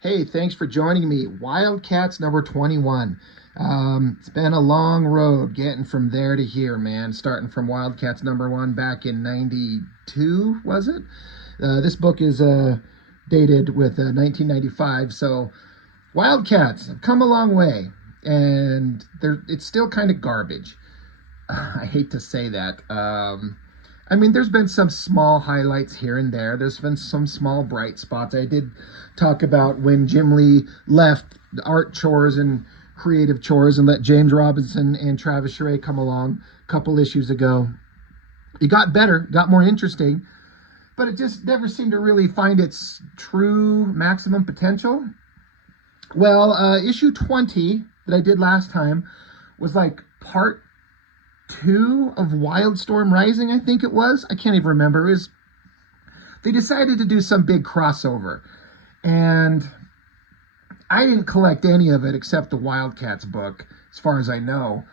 Hey, thanks for joining me. Wildcats number 21. It's been a long road getting from there to here, man. Starting from Wildcats number one back in 92, was it? This book is dated with 1995. So Wildcats have come a long way, and it's still kind of garbage. I hate to say that. I mean, there's been some small highlights here and there. There's been some small bright spots. I did talk about when Jim Lee left the art chores and creative chores and let James Robinson and Travis Charest come along a couple issues ago. It got better, got more interesting, but it just never seemed to really find its true maximum potential. Well, issue 20 that I did last time was like part two of Wildstorm Rising, I think it was. I can't even remember. They decided to do some big crossover, and I didn't collect any of it except the Wildcats book, as far as I know.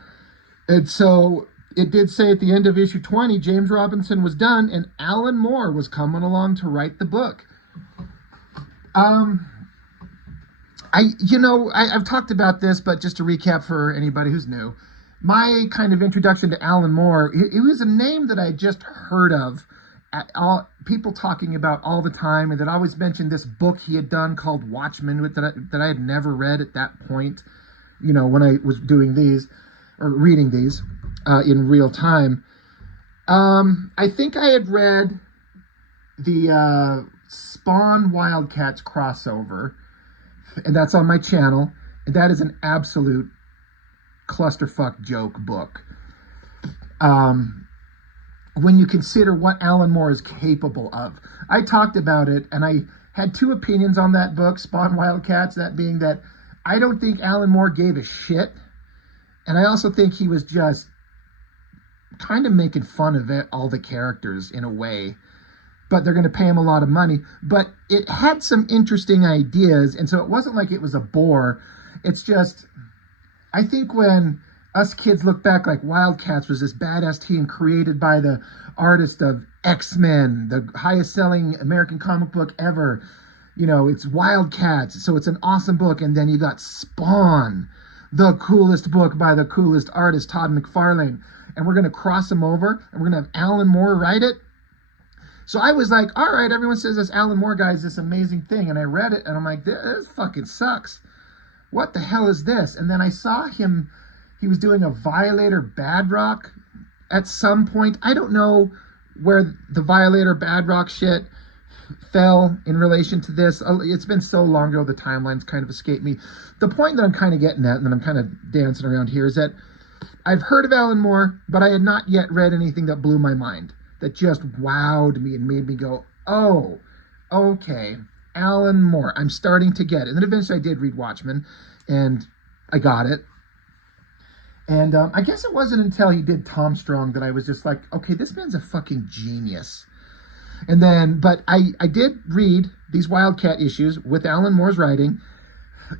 And so it did say at the end of issue 20, James Robinson was done, and Alan Moore was coming along to write the book. I've talked about this, but just to recap for anybody who's new, my kind of introduction to Alan Moore, it was a name that I just heard of, people talking about all the time, and that always mentioned this book he had done called Watchmen that I had never read at that point, when I was doing these, or reading these in real time. I think I had read the Spawn Wildcats crossover, and that's on my channel, and that is an absolute clusterfuck joke book. When you consider what Alan Moore is capable of. I talked about it, and I had two opinions on that book, Spawn Wildcats, that being that I don't think Alan Moore gave a shit, and I also think he was just kind of making fun of all the characters in a way, but they're going to pay him a lot of money. But it had some interesting ideas, and so it wasn't like it was a bore. It's just, I think when us kids look back, like Wildcats was this badass team created by the artist of X-Men, the highest selling American comic book ever. It's Wildcats, so it's an awesome book. And then you got Spawn, the coolest book by the coolest artist, Todd McFarlane. And we're going to cross them over, and we're going to have Alan Moore write it. So I was like, all right, everyone says this Alan Moore guy is this amazing thing. And I read it, and I'm like, this fucking sucks. What the hell is this? And then I saw him, he was doing a Violator Badrock at some point. I don't know where the Violator Badrock shit fell in relation to this. It's been so long ago, the timelines kind of escaped me. The point that I'm kind of getting at, and then I'm kind of dancing around here, is that I've heard of Alan Moore, but I had not yet read anything that blew my mind, that just wowed me and made me go, oh, okay, Alan Moore, I'm starting to get it. And then eventually I did read Watchmen, and I got it. And I guess it wasn't until he did Tom Strong that I was just like, okay, this man's a fucking genius. And then, but I did read these Wildcat issues with Alan Moore's writing,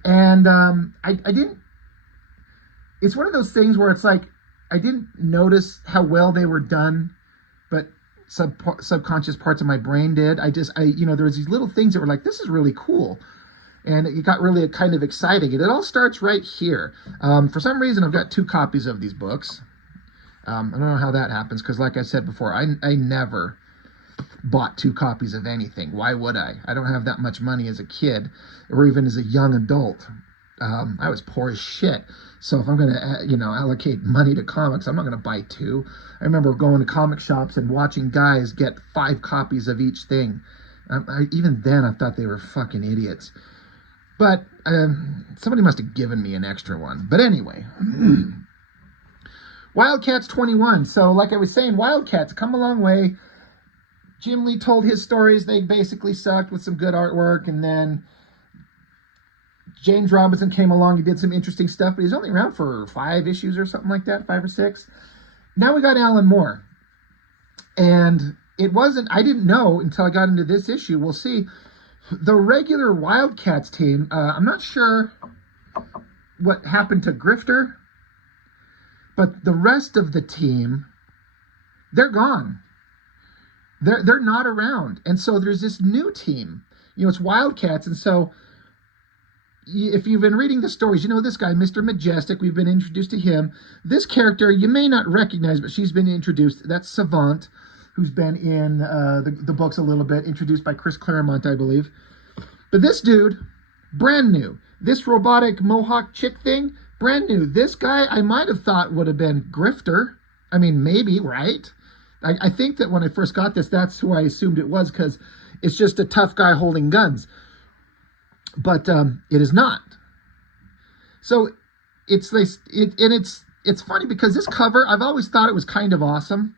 and I didn't, it's one of those things where it's like, I didn't notice how well they were done, but subconscious parts of my brain did. There was these little things that were like, this is really cool. And it got really kind of exciting. And it all starts right here. For some reason, I've got two copies of these books. I don't know how that happens, because like I said before, I never bought two copies of anything. Why would I? I don't have that much money as a kid, or even as a young adult. I was poor as shit. So if I'm going to, allocate money to comics, I'm not going to buy two. I remember going to comic shops and watching guys get 5 copies of each thing. Even then, I thought they were fucking idiots. But somebody must have given me an extra one. But anyway, Wildcats 21. So like I was saying, Wildcats come a long way. Jim Lee told his stories. They basically sucked with some good artwork. And then James Robinson came along. He did some interesting stuff, but he's only around for 5 issues or something like that, 5 or 6. Now we got Alan Moore. And it wasn't, I didn't know until I got into this issue. We'll see. The regular Wildcats team, I'm not sure what happened to Grifter, but the rest of the team, they're gone. They're not around. And so there's this new team. It's Wildcats, and so if you've been reading the stories, you know this guy, Mr. Majestic. We've been introduced to him. This character you may not recognize, but she's been introduced. That's Savant, who's been in the books a little bit, introduced by Chris Claremont, I believe. But this dude, brand new. This robotic Mohawk chick thing, brand new. This guy I might have thought would have been Grifter. I mean, maybe, right? I think that when I first got this, that's who I assumed it was, because it's just a tough guy holding guns. But it is not. So it's funny because this cover, I've always thought it was kind of awesome.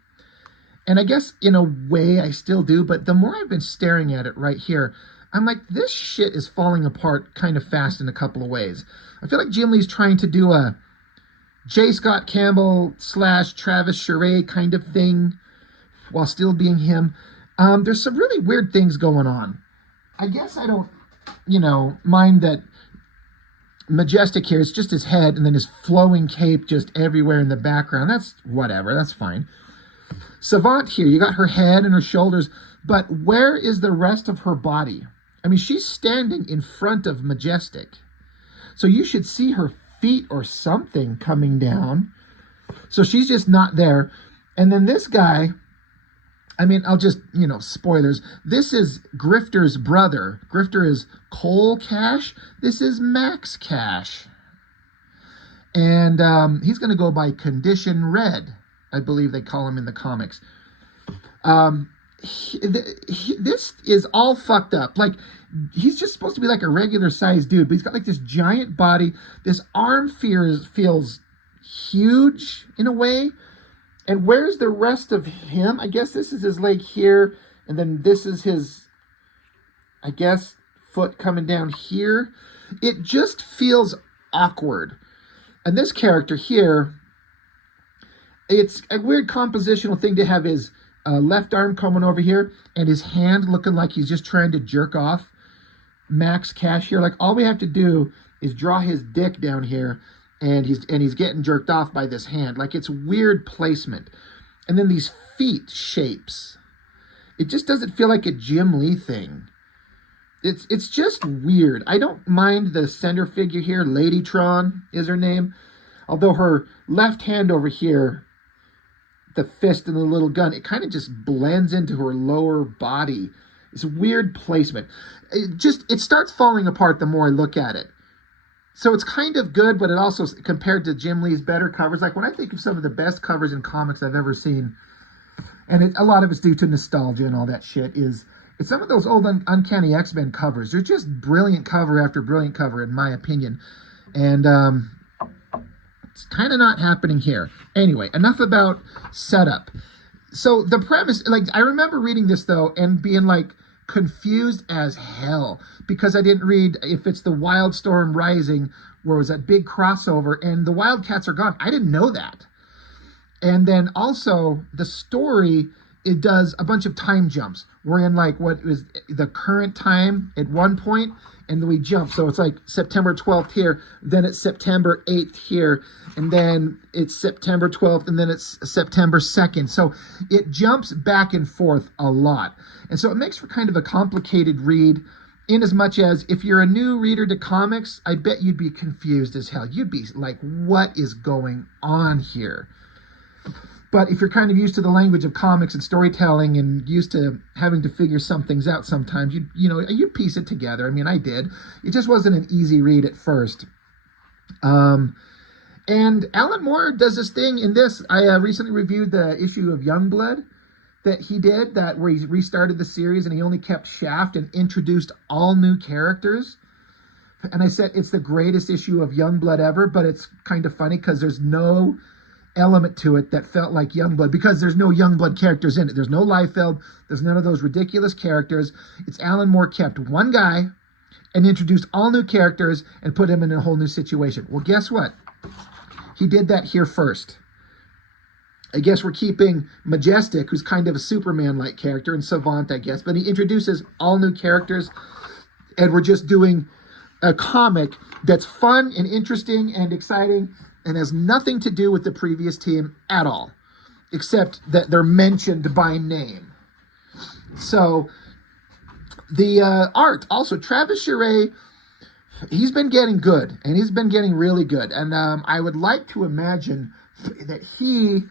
And I guess in a way I still do, but the more I've been staring at it right here, I'm like, this shit is falling apart kind of fast in a couple of ways. I feel like Jim Lee's trying to do a J. Scott Campbell / Travis Charest kind of thing while still being him. There's some really weird things going on. I guess I don't, mind that Majestic here, it's just his head and then his flowing cape just everywhere in the background. That's whatever, that's fine. Savant here, you got her head and her shoulders, but where is the rest of her body? I mean, she's standing in front of Majestic. So you should see her feet or something coming down. So she's just not there. And then this guy, I mean, I'll just, spoilers. This is Grifter's brother. Grifter is Cole Cash. This is Max Cash. And he's going to go by Condition Red, I believe they call him in the comics. This is all fucked up. Like, he's just supposed to be like a regular sized dude, but he's got like this giant body. This arm feels huge in a way. And where's the rest of him? I guess this is his leg here, and then this is his, I guess, foot coming down here. It just feels awkward. And this character here, it's a weird compositional thing to have his left arm coming over here and his hand looking like he's just trying to jerk off Max Cash here. Like, all we have to do is draw his dick down here, and he's getting jerked off by this hand. Like, it's weird placement. And then these feet shapes. It just doesn't feel like a Jim Lee thing. It's just weird. I don't mind the center figure here. Ladytron is her name. Although her left hand over here, the fist and the little gun, it kind of just blends into her lower body. It's weird placement. It starts falling apart the more I look at it. So it's kind of good, but it also, compared to Jim Lee's better covers, like when I think of some of the best covers in comics I've ever seen, and a lot of it's due to nostalgia and all that shit, it's some of those old Uncanny X-Men covers. They're just brilliant cover after brilliant cover, in my opinion. And it's kind of not happening here. Anyway, enough about setup. So the premise, like, I remember reading this, though, and being, like, confused as hell, because I didn't read if it's the Wildstorm Rising, where it was that big crossover, and the Wildcats are gone. I didn't know that. And then also the story, it does a bunch of time jumps. We're in like what is the current time at one point, and then we jump. So it's like September 12th here, then it's September 8th here, and then it's September 12th, and then it's September 2nd. So it jumps back and forth a lot. And so it makes for kind of a complicated read, in as much as if you're a new reader to comics, I bet you'd be confused as hell. You'd be like, what is going on here? But if you're kind of used to the language of comics and storytelling and used to having to figure some things out sometimes, you'd piece it together. I mean, I did. It just wasn't an easy read at first. And Alan Moore does this thing in this. I recently reviewed the issue of Youngblood that he did, where he restarted the series and he only kept Shaft and introduced all new characters. And I said it's the greatest issue of Youngblood ever, but it's kind of funny because there's no element to it that felt like Youngblood, because there's no Youngblood characters in it. There's no Liefeld. There's none of those ridiculous characters. It's Alan Moore kept one guy and introduced all new characters and put him in a whole new situation. Well, guess what? He did that here first. I guess we're keeping Majestic, who's kind of a Superman-like character, and Savant, I guess, but he introduces all new characters, and we're just doing a comic that's fun and interesting and exciting and has nothing to do with the previous team at all, except that they're mentioned by name. So the art, also, Travis Charest He's been getting good, and he's been getting really good. And I would like to imagine that he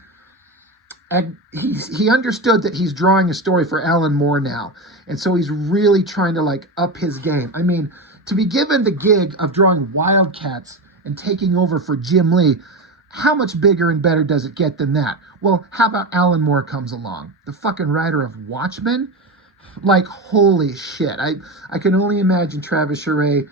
understood that he's drawing a story for Alan Moore now, and so he's really trying to like up his game. I mean, to be given the gig of drawing Wildcats and taking over for Jim Lee, how much bigger and better does it get than that? Well, how about Alan Moore comes along, the fucking writer of Watchmen? Like, holy shit! I can only imagine Travis Charest,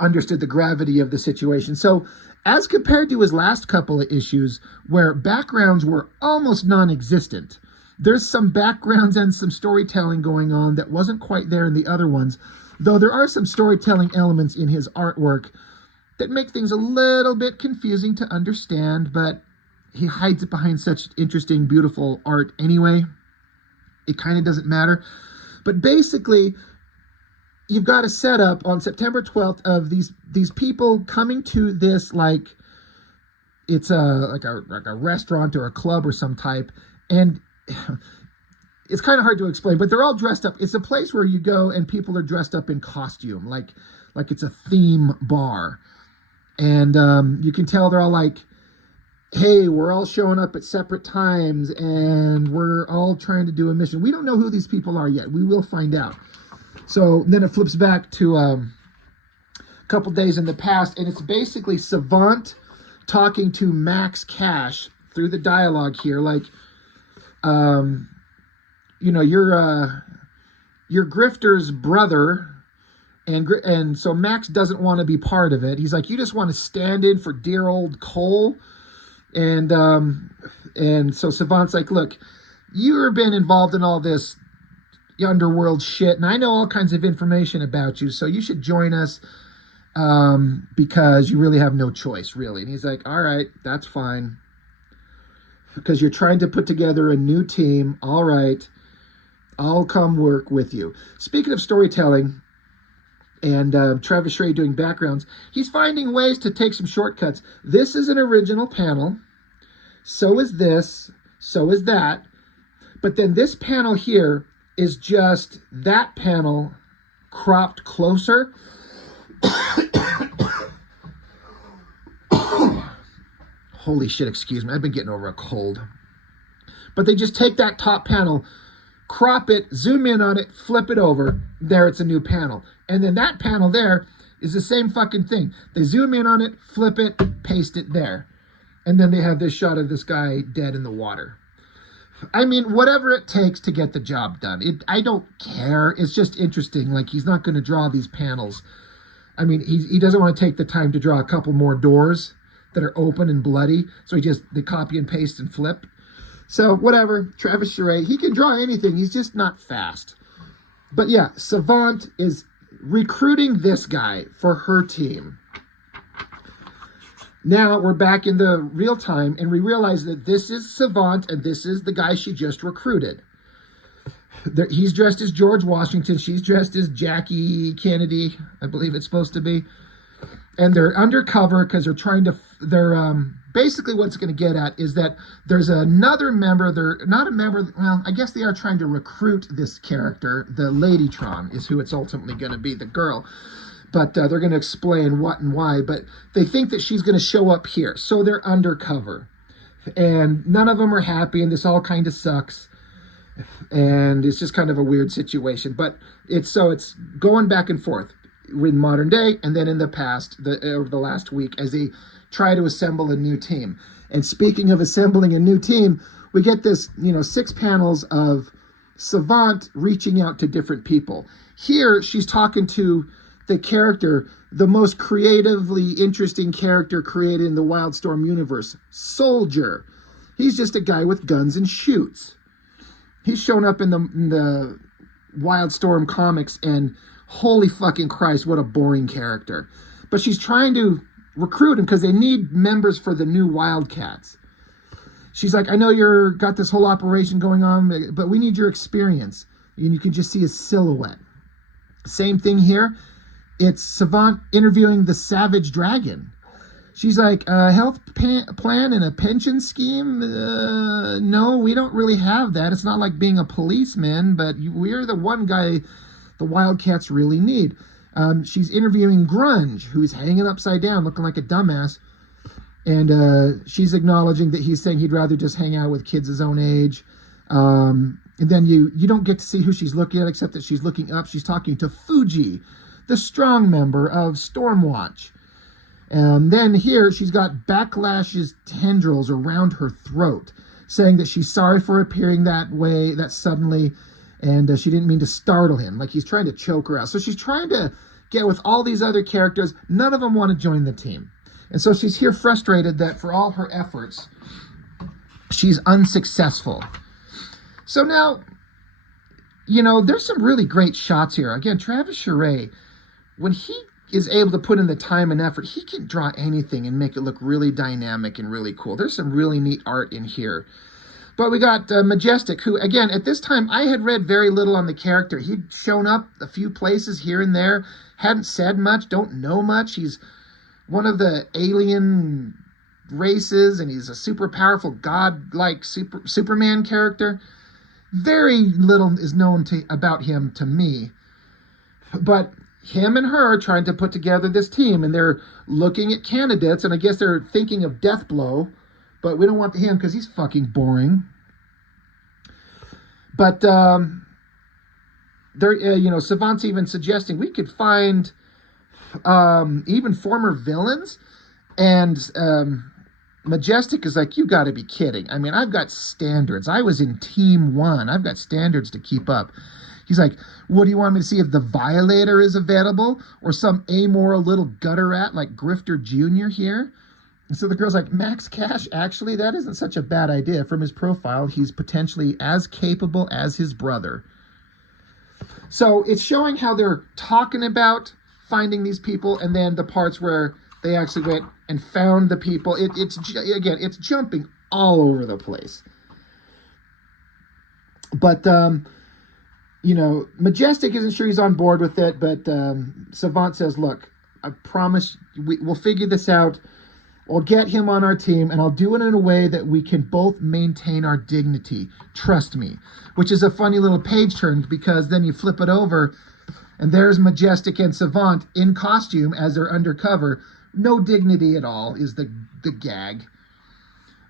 understood the gravity of the situation. So, as compared to his last couple of issues, where backgrounds were almost non-existent, there's some backgrounds and some storytelling going on that wasn't quite there in the other ones, though there are some storytelling elements in his artwork that make things a little bit confusing to understand, but he hides it behind such interesting, beautiful art anyway. It kind of doesn't matter. But basically, you've got a setup on September 12th of these people coming to this, like, it's like a restaurant or a club or some type, and it's kind of hard to explain, but they're all dressed up. It's a place where you go and people are dressed up in costume, like it's a theme bar. And you can tell they're all like, hey, we're all showing up at separate times and we're all trying to do a mission. We don't know who these people are yet. We will find out. So then it flips back to a couple days in the past, and it's basically Savant talking to Max Cash through the dialogue here. Like, your grifter's brother, and so Max doesn't want to be part of it. He's like, you just want to stand in for dear old Cole. And so Savant's like, look, you've been involved in all this underworld shit, and I know all kinds of information about you, so you should join us because you really have no choice, really. And he's like, all right, that's fine, because you're trying to put together a new team. All right, I'll come work with you. Speaking of storytelling and Travis Charest doing backgrounds, he's finding ways to take some shortcuts. This is an original panel. So is this. So is that. But then this panel here is just that panel cropped closer. Holy shit, excuse me. I've been getting over a cold. But they just take that top panel, crop it, zoom in on it, flip it over. There, it's a new panel. And then that panel there is the same fucking thing. They zoom in on it, flip it, paste it there. And then they have this shot of this guy dead in the water. I mean, whatever it takes to get the job done. I don't care. It's just interesting. Like, he's not going to draw these panels. I mean, he doesn't want to take the time to draw a couple more doors that are open and bloody. So they copy and paste and flip. So whatever, Travis Charest, he can draw anything. He's just not fast. But yeah, Savant is recruiting this guy for her team. Now we're back in the real time, and we realize that this is Savant, and this is the guy she just recruited. He's dressed as George Washington. She's dressed as Jackie Kennedy, I believe it's supposed to be. And they're undercover because basically what it's going to get at is that there's another member. They're not a member. Well, I guess they are trying to recruit this character. The Ladytron is who it's ultimately going to be, the girl. But they're going to explain what and why. But they think that she's going to show up here. So they're undercover. And none of them are happy, and this all kind of sucks. And it's just kind of a weird situation. But it's going back and forth in modern day and then in the past, over the last week, as they try to assemble a new team. And speaking of assembling a new team, we get this, 6 panels of Savant reaching out to different people. Here, she's talking to the character, the most creatively interesting character created in the Wildstorm universe, Soldier. He's just a guy with guns and shoots. He's shown up in the Wildstorm comics, and holy fucking Christ, what a boring character. But she's trying to recruit him because they need members for the new Wildcats. She's like, I know you're got this whole operation going on, but we need your experience. And you can just see his silhouette. Same thing here. It's Savant interviewing the Savage Dragon. She's like, a health plan and a pension scheme? No, we don't really have that. It's not like being a policeman, but we're the one guy the Wildcats really need. She's interviewing Grunge, who's hanging upside down, looking like a dumbass. And she's acknowledging that he's saying he'd rather just hang out with kids his own age. And then you don't get to see who she's looking at, except that she's looking up. She's talking to Fuji, the strong member of Stormwatch. And then here she's got Backlash's tendrils around her throat, saying that she's sorry for appearing that way, that suddenly, and she didn't mean to startle him. Like he's trying to choke her out. So she's trying to get with all these other characters. None of them want to join the team. And so she's here frustrated that for all her efforts, she's unsuccessful. So now, you know, there's some really great shots here. Again, Travis Charest, when he is able to put in the time and effort, he can draw anything and make it look really dynamic and really cool. There's some really neat art in here. But we got Majestic, who, again, at this time, I had read very little on the character. He'd shown up a few places here and there, hadn't said much, don't know much. He's one of the alien races, and he's a super powerful, god-like Superman character. Very little is known about him to me. But him and her are trying to put together this team, and they're looking at candidates, and I guess they're thinking of Deathblow, but we don't want him because he's fucking boring. But they're, you know, Savant's even suggesting we could find even former villains, and Majestic is like, you got to be kidding. I mean, I've got standards. I was in Team 1. I've got standards to keep up. He's like, what do you want me to see if the Violator is available, or some amoral little gutter rat like Grifter Jr. here? And so the girl's like, Max Cash, actually, that isn't such a bad idea. From his profile, he's potentially as capable as his brother. So it's showing how they're talking about finding these people, and then the parts where they actually went and found the people. It's jumping all over the place. But, you know, Majestic isn't sure he's on board with it, but Savant says, look, I promise we'll figure this out. I'll get him on our team, and I'll do it in a way that we can both maintain our dignity. Trust me. Which is a funny little page turn, because then you flip it over, and there's Majestic and Savant in costume as they're undercover. No dignity at all is the gag.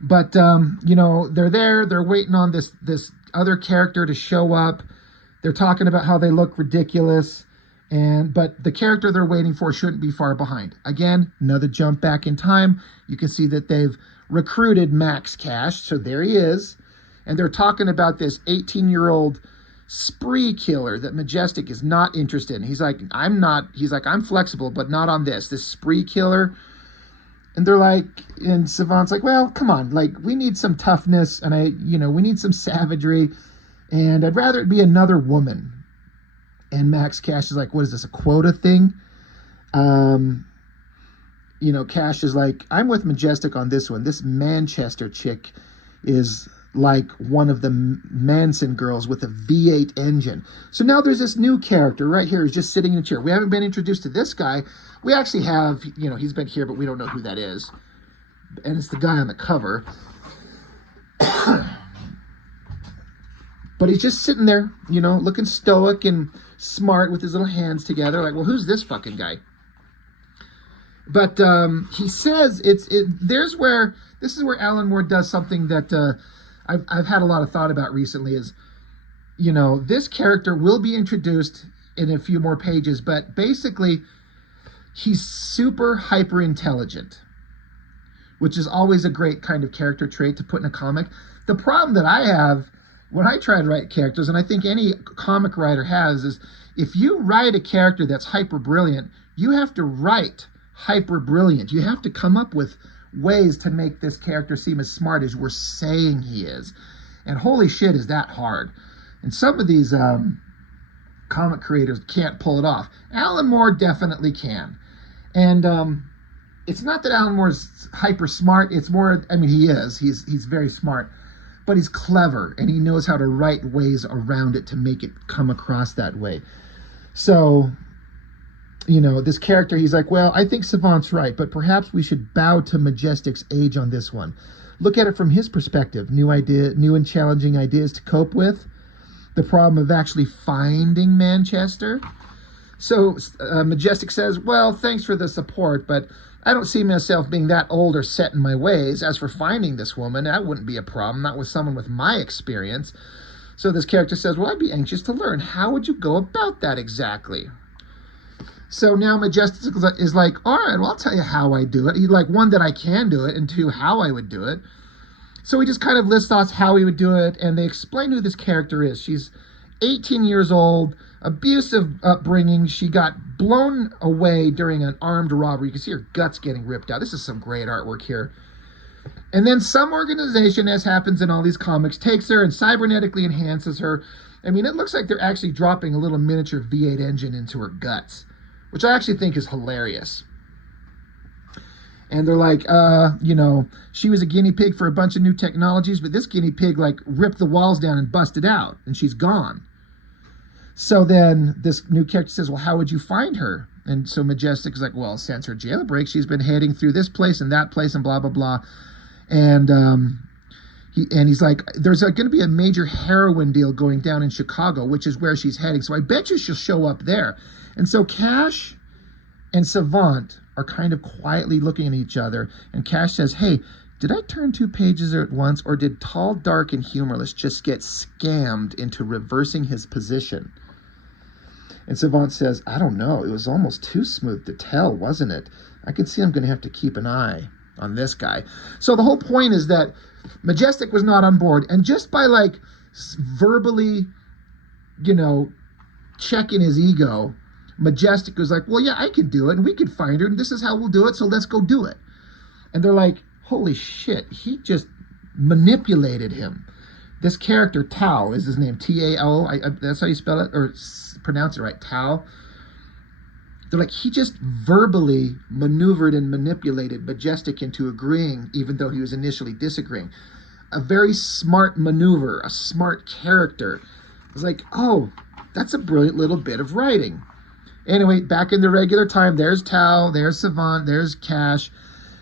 But, you know, they're there. They're waiting on this other character to show up. They're talking about how they look ridiculous. But the character they're waiting for shouldn't be far behind. Again, another jump back in time. You can see that they've recruited Max Cash. So there he is. And they're talking about this 18-year-old spree killer that Majestic is not interested in. He's like, I'm flexible, but not on this spree killer. And they're like, and Savant's like, well, come on, like, we need some toughness, and we need some savagery, and I'd rather it be another woman. And Max Cash is like, what is this, a quota thing? You know, Cash is like, I'm with Majestic on this one. This Manchester chick is like one of the Manson girls with a V8 engine. So now there's this new character right here who's just sitting in a chair. We haven't been introduced to this guy. We actually have, you know, he's been here, but we don't know who that is. And it's the guy on the cover. But he's just sitting there, you know, looking stoic and smart with his little hands together. Like, well, who's this fucking guy? But he says this is where Alan Moore does something that I've had a lot of thought about recently is, you know, this character will be introduced in a few more pages, but basically he's super hyper intelligent, which is always a great kind of character trait to put in a comic. The problem that I have when I try to write characters, and I think any comic writer has, is if you write a character that's hyper brilliant, you have to write hyper brilliant. You have to come up with ways to make this character seem as smart as we're saying he is. And holy shit, is that hard. And some of these comic creators can't pull it off. Alan Moore definitely can. And it's not that Alan Moore's hyper smart. It's more, I mean, he is. He's very smart. But he's clever, and he knows how to write ways around it to make it come across that way. So, you know, this character, he's like, well, I think Savant's right, but perhaps we should bow to Majestic's age on this one. Look at it from his perspective. New and challenging ideas to cope with. The problem of actually finding Manchester. So Majestic says, well, thanks for the support, but I don't see myself being that old or set in my ways. As for finding this woman, that wouldn't be a problem, not with someone with my experience. So this character says, well, I'd be anxious to learn. How would you go about that exactly? So now Majestic is like, all right, well, I'll tell you how I do it. He's like, one, that I can do it, and two, how I would do it. So he just kind of lists off how he would do it, and they explain who this character is. She's 18 years old, abusive upbringing. She got blown away during an armed robbery. You can see her guts getting ripped out. This is some great artwork here. And then some organization, as happens in all these comics, takes her and cybernetically enhances her. I mean, it looks like they're actually dropping a little miniature V8 engine into her guts, which I actually think is hilarious. And they're like, you know, she was a guinea pig for a bunch of new technologies, but this guinea pig, like, ripped the walls down and busted out, and she's gone. So then this new character says, well, how would you find her? And so Majestic is like, well, since her jailbreak, she's been heading through this place and that place and blah, blah, blah. And he's like, there's going to be a major heroin deal going down in Chicago, which is where she's heading. So I bet you she'll show up there. And so Cash and Savant are kind of quietly looking at each other. And Cash says, hey, did I turn 2 pages at once, or did Tall, Dark, and Humorless just get scammed into reversing his position? And Savant says, I don't know. It was almost too smooth to tell, wasn't it? I can see I'm going to have to keep an eye on this guy. So the whole point is that Majestic was not on board. And just by, like, verbally, you know, checking his ego, Majestic was like, well, yeah, I can do it, and we can find her, and this is how we'll do it, so let's go do it. And they're like, holy shit, he just manipulated him. This character, Tao, is his name, T-A-O, that's how you spell it, or pronounce it right, Tao. They're like, he just verbally maneuvered and manipulated Majestic into agreeing, even though he was initially disagreeing. A very smart maneuver, a smart character. I was like, oh, that's a brilliant little bit of writing. Anyway, back in the regular time, there's Tao, there's Savant, there's Cash.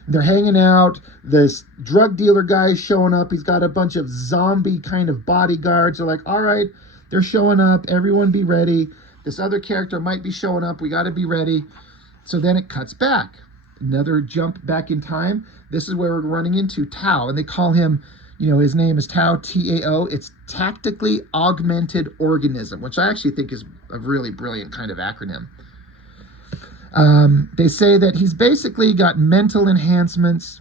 They're hanging out. This drug dealer guy is showing up. He's got a bunch of zombie kind of bodyguards. They're like, all right, they're showing up. Everyone be ready. This other character might be showing up. We got to be ready. So then it cuts back. Another jump back in time. This is where we're running into Tao. And they call him, you know, his name is Tao, T-A-O. It's Tactically Augmented Organism, which I actually think is a really brilliant kind of acronym. They say that he's basically got mental enhancements,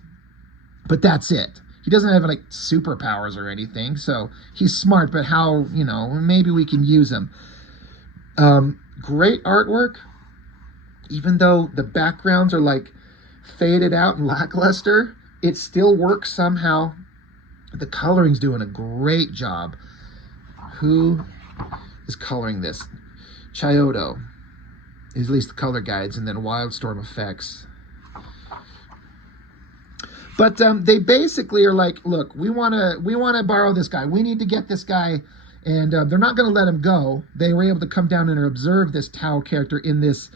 but that's it. He doesn't have, like, superpowers or anything, so he's smart, but how, you know, maybe we can use him. Great artwork, even though the backgrounds are, like, faded out and lackluster, it still works somehow. The coloring's doing a great job. Who is coloring this? Chiodo is at least the color guides, and then Wildstorm Effects. But they basically are like, look, we want to borrow this guy. We need to get this guy, and they're not going to let him go. They were able to come down and observe this Tao character in this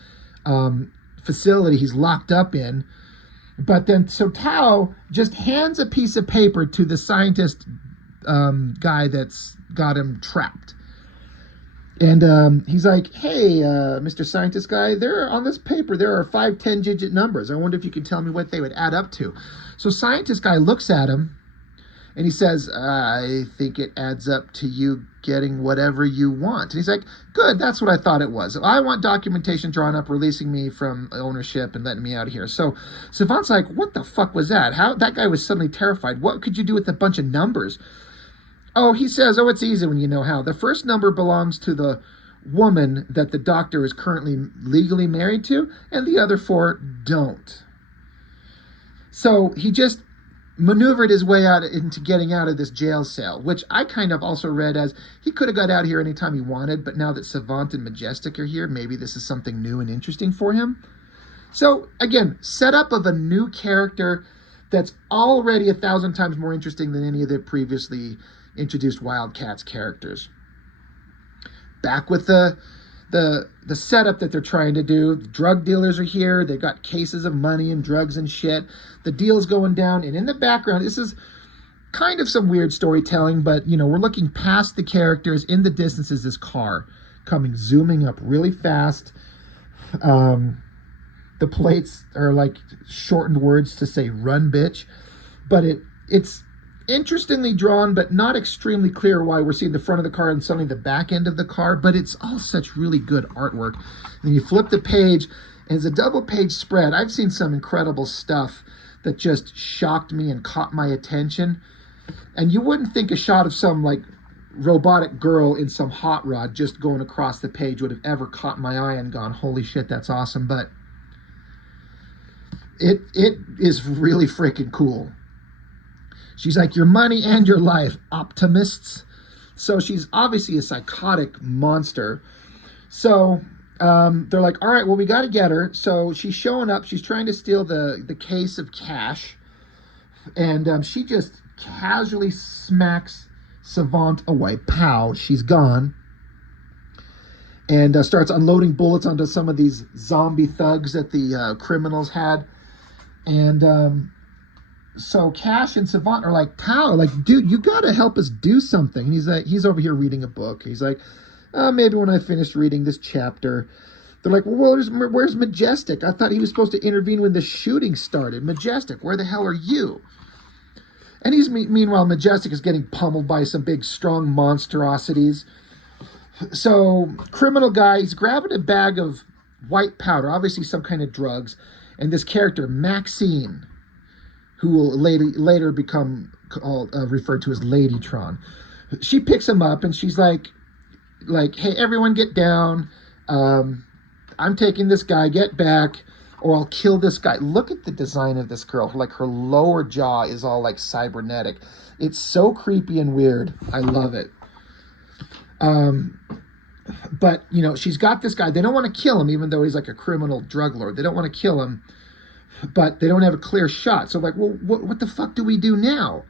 facility he's locked up in. But then, so Tao just hands a piece of paper to the scientist guy that's got him trapped. And he's like, hey, Mr. Scientist guy, on this paper, there are 5 10-digit numbers. I wonder if you can tell me what they would add up to. So Scientist guy looks at him, and he says, I think it adds up to you getting whatever you want. And he's like, good, that's what I thought it was. I want documentation drawn up, releasing me from ownership and letting me out of here. So Savant's like, what the fuck was that? How that guy was suddenly terrified. What could you do with a bunch of numbers? Oh, he says, oh, it's easy when you know how. The first number belongs to the woman that the doctor is currently legally married to, and the other 4 don't. So he just maneuvered his way out into getting out of this jail cell, which I kind of also read as he could have got out here anytime he wanted, but now that Savant and Majestic are here, maybe this is something new and interesting for him. So again, setup of a new character that's already 1,000 times more interesting than any of the previously introduced Wildcats characters. Back with the setup that they're trying to do. The drug dealers are here. They've got cases of money and drugs and shit. The deal's going down. And in the background, this is kind of some weird storytelling, but, you know, we're looking past the characters. In the distance is this car coming, zooming up really fast. The plates are like shortened words to say "run, bitch," but it's interestingly drawn, but not extremely clear why we're seeing the front of the car and suddenly the back end of the car. But it's all such really good artwork. And you flip the page, and it's a double page spread. I've seen some incredible stuff that just shocked me and caught my attention. And you wouldn't think a shot of some like robotic girl in some hot rod just going across the page would have ever caught my eye and gone, holy shit, that's awesome. But it is really freaking cool. She's like, your money and your life, optimists. So she's obviously a psychotic monster. So they're like, all right, well, we got to get her. So she's showing up. She's trying to steal the case of cash. And she just casually smacks Savant away. Pow, she's gone. And starts unloading bullets onto some of these zombie thugs that the criminals had. And so Cash and Savant are like, Tao, like, dude, you got to help us do something. And he's over here reading a book. He's like, maybe when I finished reading this chapter. They're like, well, where's Majestic? I thought he was supposed to intervene when the shooting started. Majestic, where the hell are you? And meanwhile, Majestic is getting pummeled by some big, strong monstrosities. So, criminal guy, he's grabbing a bag of white powder, obviously some kind of drugs. And this character, Maxine, who will later become referred to as Ladytron, she picks him up and she's like, hey, everyone get down. I'm taking this guy, get back, or I'll kill this guy. Look at the design of this girl. Like, her lower jaw is all like cybernetic. It's so creepy and weird. I love it. But, you know, she's got this guy. They don't want to kill him, even though he's like a criminal drug lord. They don't want to kill him, but they don't have a clear shot. So, like, well, what the fuck do we do now?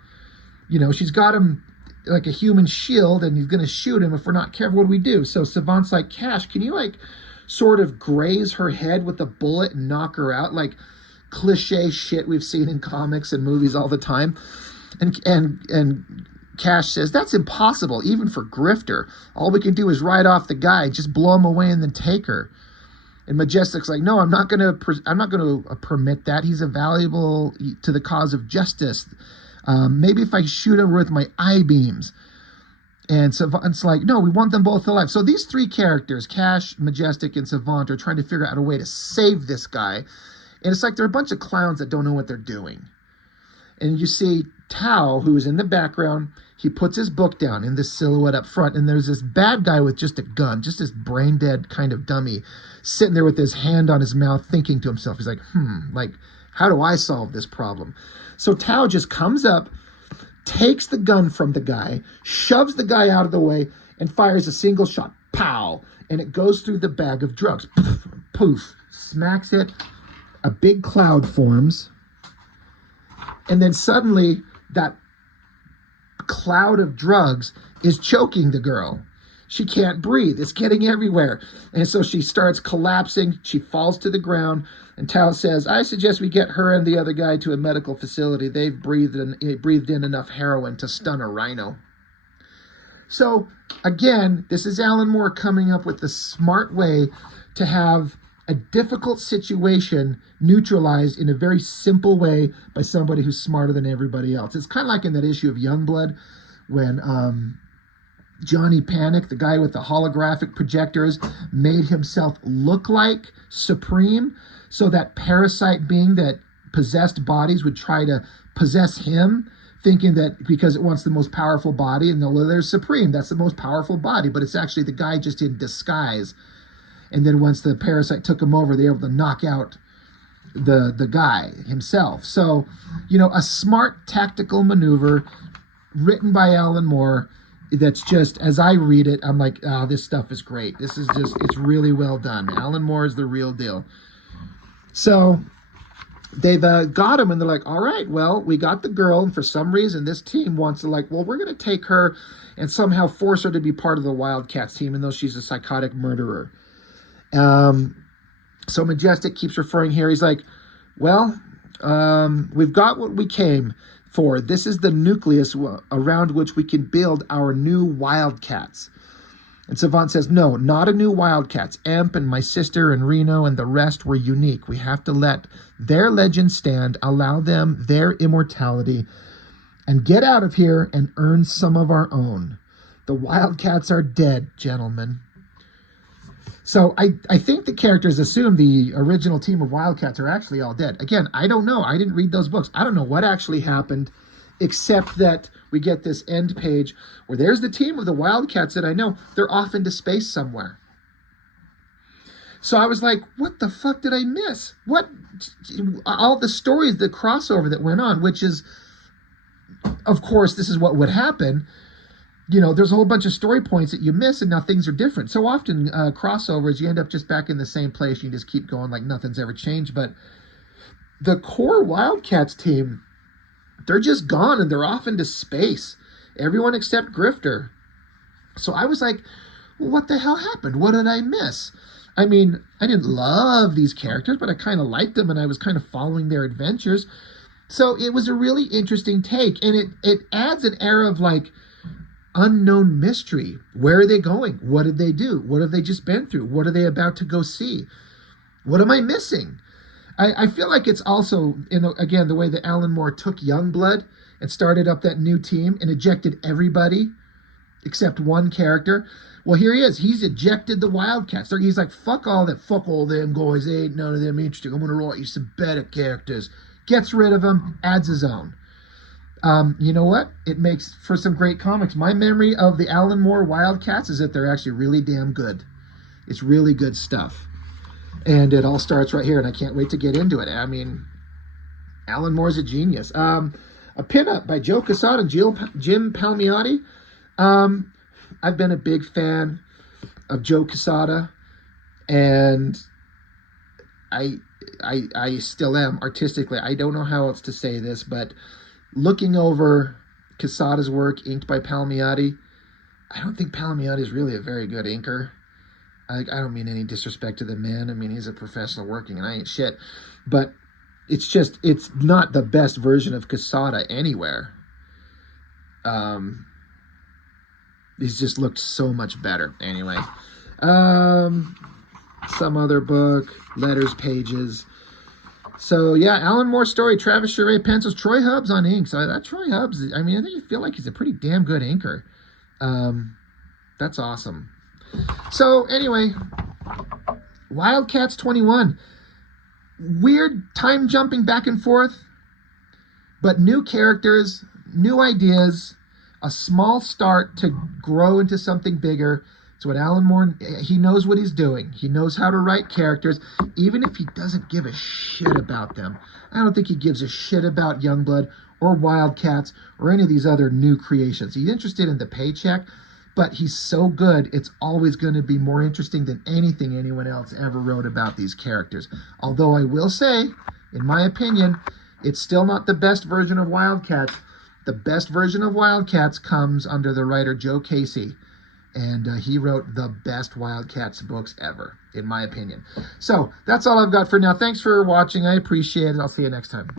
You know, she's got him like a human shield, and he's going to shoot him if we're not careful. What do we do? So Savant's like, Cash, can you, like, sort of graze her head with a bullet and knock her out? Like, cliche shit we've seen in comics and movies all the time. And Cash says, that's impossible, even for Grifter. All we can do is ride off the guy, just blow him away and then take her. And Majestic's like, no, I'm not going to permit that. He's valuable to the cause of justice. Maybe if I shoot him with my eye beams. And Savant's like, no, we want them both alive. So these three characters, Cash, Majestic, and Savant, are trying to figure out a way to save this guy. And it's like they're a bunch of clowns that don't know what they're doing. And you see Tao, who is in the background, he puts his book down in this silhouette up front, and there's this bad guy with just a gun, just this brain-dead kind of dummy, sitting there with his hand on his mouth, thinking to himself. He's like, like, how do I solve this problem? So Tao just comes up, takes the gun from the guy, shoves the guy out of the way, and fires a single shot. Pow! And it goes through the bag of drugs. Poof, poof, smacks it. A big cloud forms. And then suddenly, that cloud of drugs is choking the girl. She can't breathe. It's getting everywhere. And so she starts collapsing. She falls to the ground. And Tao says, I suggest we get her and the other guy to a medical facility. They've breathed in enough heroin to stun a rhino. So, again, this is Alan Moore coming up with the smart way to have a difficult situation neutralized in a very simple way by somebody who's smarter than everybody else. It's kind of like in that issue of Youngblood when Johnny Panic, the guy with the holographic projectors, made himself look like Supreme so that parasite being that possessed bodies would try to possess him, thinking that because it wants the most powerful body, and there's Supreme, that's the most powerful body, but it's actually the guy just in disguise. And then once the parasite took him over, they were able to knock out the guy himself. So, you know, a smart tactical maneuver written by Alan Moore that's just, as I read it, I'm like, this stuff is great. This is just, it's really well done. Alan Moore is the real deal. So they've got him, and they're like, all right, well, we got the girl, and for some reason this team wants to, like, well, we're going to take her and somehow force her to be part of the Wildcats team, even though she's a psychotic murderer. So Majestic keeps referring here. He's like, well, we've got what we came for. This is the nucleus around which we can build our new Wildcats. And Savant says, no, not a new Wildcats. Emp and my sister and Reno and the rest were unique. We have to let their legend stand, allow them their immortality, and get out of here and earn some of our own. The Wildcats are dead, gentlemen. So I think the characters assume the original team of Wildcats are actually all dead. Again, I don't know. I didn't read those books. I don't know what actually happened, except that we get this end page where there's the team of the Wildcats that I know. They're off into space somewhere. So I was like, what the fuck did I miss? What? All the stories, the crossover that went on, which is, of course, this is what would happen. You know, there's a whole bunch of story points that you miss, and now things are different. So often, crossovers, you end up just back in the same place. You just keep going like nothing's ever changed. But the core Wildcats team, they're just gone, and they're off into space. Everyone except Grifter. So I was like, well, what the hell happened? What did I miss? I mean, I didn't love these characters, but I kind of liked them, and I was kind of following their adventures. So it was a really interesting take, and it adds an air of like unknown mystery. Where are they going? What did they do? What have they just been through? What are they about to go see? What am I missing? I feel like it's also, again, the way that Alan Moore took Youngblood and started up that new team and ejected everybody except one character. Well, here he is. He's ejected the Wildcats. He's like, fuck all them guys. Ain't none of them interesting. I'm going to write you some better characters. Gets rid of them, adds his own. You know what? It makes for some great comics. My memory of the Alan Moore Wildcats is that they're actually really damn good. It's really good stuff. And it all starts right here, and I can't wait to get into it. I mean, Alan Moore's a genius. A pinup by Joe Quesada and Jim Palmiotti. I've been a big fan of Joe Quesada, and I still am artistically. I don't know how else to say this, but looking over Quesada's work inked by Palmiotti, I don't think Palmiotti is really a very good inker. I don't mean any disrespect to the man. I mean, he's a professional working, and I ain't shit. But it's not the best version of Quesada anywhere. He's just looked so much better. Anyway, some other book, letters, pages. So, yeah, Alan Moore story, Travis Charest pencils, Troy Hubbs on ink. So that Troy Hubbs, I mean, I think you feel like he's a pretty damn good inker. That's awesome. So, anyway, Wildcats 21. Weird time jumping back and forth, but new characters, new ideas, a small start to grow into something bigger. It's what Alan Moore, he knows what he's doing. He knows how to write characters, even if he doesn't give a shit about them. I don't think he gives a shit about Youngblood or Wildcats or any of these other new creations. He's interested in the paycheck, but he's so good, it's always going to be more interesting than anything anyone else ever wrote about these characters. Although I will say, in my opinion, it's still not the best version of Wildcats. The best version of Wildcats comes under the writer Joe Casey. And he wrote the best Wildcats books ever, in my opinion. So that's all I've got for now. Thanks for watching. I appreciate it. I'll see you next time.